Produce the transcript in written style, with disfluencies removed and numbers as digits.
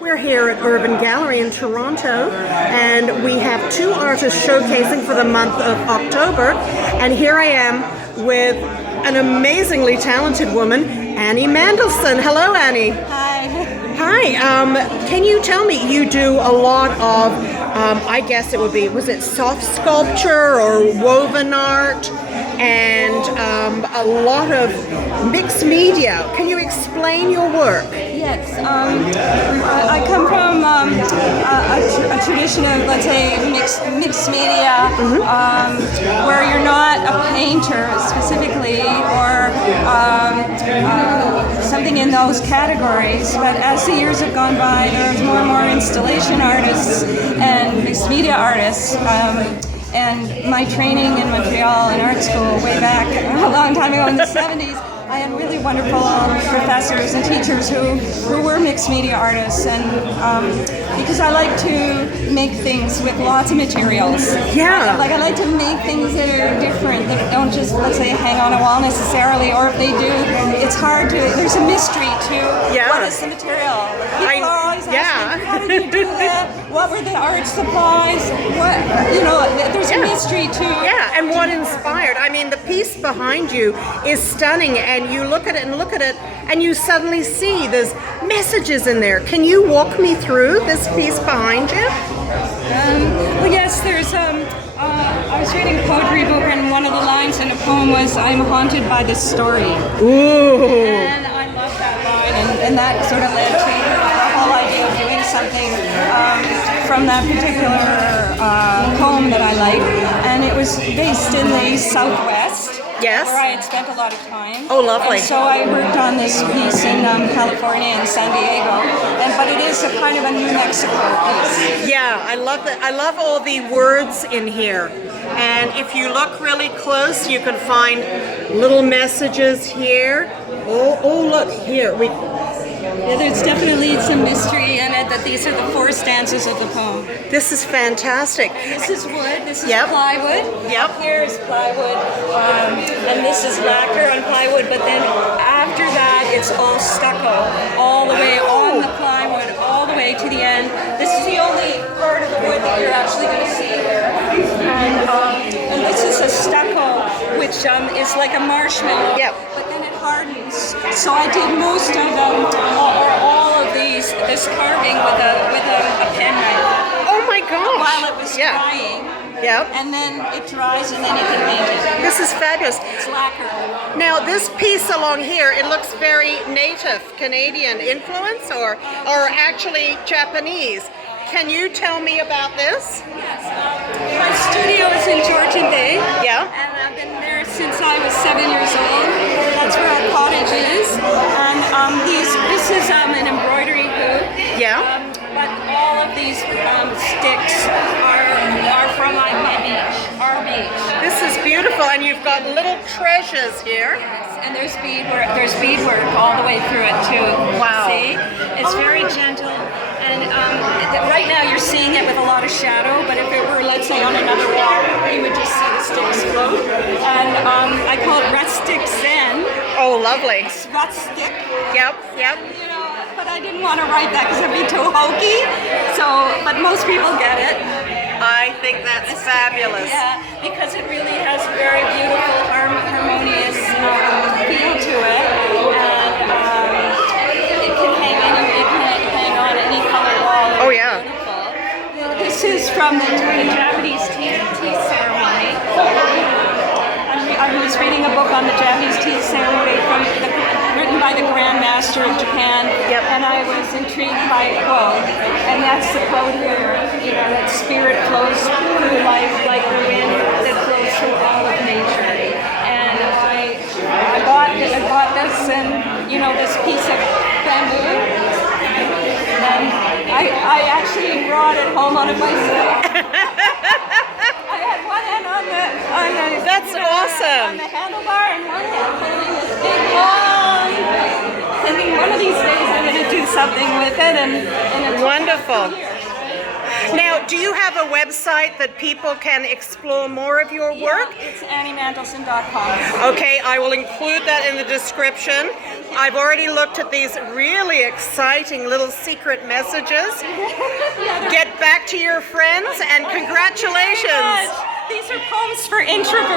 We're here at Urban Gallery in Toronto, and we have two artists showcasing for the month of October. And here I am with an amazingly talented woman, Annie Mandlsohn. Hello, Annie. Hi. Hi. Can you tell me, you do a lot of, I guess it would be, was it soft sculpture or woven art, and a lot of mixed media. Can you explain your work? Yes. I come from a tradition of, let's say, mixed media, where you're not a painter specifically or something in those categories, but as the years have gone by, there's more and more installation artists and mixed media artists. And my training in Montreal in art school way back a long time ago in the 70s, I had really wonderful professors and teachers who were mixed media artists, and because I like to make things with lots of materials. Yeah. I like to make things that are different, that don't just, let's say, hang on a wall necessarily, or if they do, it's hard to, there's a mystery to what is the material. People are always asking, how did you do that? What were the art supplies? What, there's a mystery to Yeah, and what inspired? I mean, the piece behind you is stunning, and you look at it, and you suddenly see there's messages in there. Can you walk me through this piece behind you? Well, yes, there's, I was reading a poetry book, and one of the lines in a poem was, "I'm haunted by this story." Ooh. And I love that line, and that sort of led to the whole idea of doing something from that particular poem that I like. And it was based in the Southwest. Yes. Where I had spent a lot of time. Oh, lovely. And so I worked on this piece in California and San Diego, but it is a kind of a New Mexico piece. Yeah, I love that. I love all the words in here. And if you look really close, you can find little messages here. Oh, look here. Yeah, there's definitely some mystery in it, that these are the four stanzas of the poem. This is fantastic. This is wood, this is Yep. plywood. Yep. Here's plywood, and this is lacquer on plywood, but then after that it's all stucco, all the way on the plywood, all the way to the end. This is the only part of the wood that you're actually going to see here. And this is a stucco, which is like a marshmallow. Yep. But then it hardens. So I did most of them, or all of this carving with a penknife. Oh my gosh. While it was drying. Yep. And then it dries, and then you can paint it. This is fabulous. It's lacquer. Now, this piece along here, it looks very native Canadian influence, or actually Japanese. Can you tell me about this? Yes. My studio is in Georgian Bay. Yeah. And I've been there since I was 7 years old. That's where our cottage is. And this is an embroidery hoop. Yeah. But all of these sticks are from my beach, our beach. This is beautiful, and you've got little treasures here. And there's beadwork. There's beadwork all the way through it too. Wow. See, it's very gentle. And right now you're seeing it with a lot of shadow, but if it were, let's say, on another wall, you would just see the sticks float. And I call it rustic zen. Oh, lovely. It's rustic. Yep. But I didn't want to write that because it'd be too hokey. But most people get it. I think that's fabulous. Yeah, because it really has a very beautiful, harmonious feel to it. And it can hang on any color wall. Oh, yeah. Beautiful. This is from the Japanese tea ceremony. I was reading a book on the Japanese tea ceremony written by the Grand Master of Japan. Yep. And I was intrigued by a quote. And that's the quote here, that spirit flows through life like the wind that flows through all of nature. And I bought this, and this piece of bamboo, and I actually brought it home on a bicycle. I had one hand on the That's awesome. on the handlebar, and one hand holding this big long, thinking one of these days I'm going to do something with it, and it's Wonderful. Now, do you have a website that people can explore more of your work? Yeah, it's anniemandlsohn.com. Okay, I will include that in the description. I've already looked at these really exciting little secret messages. Get back to your friends and congratulations. These are poems for introverts.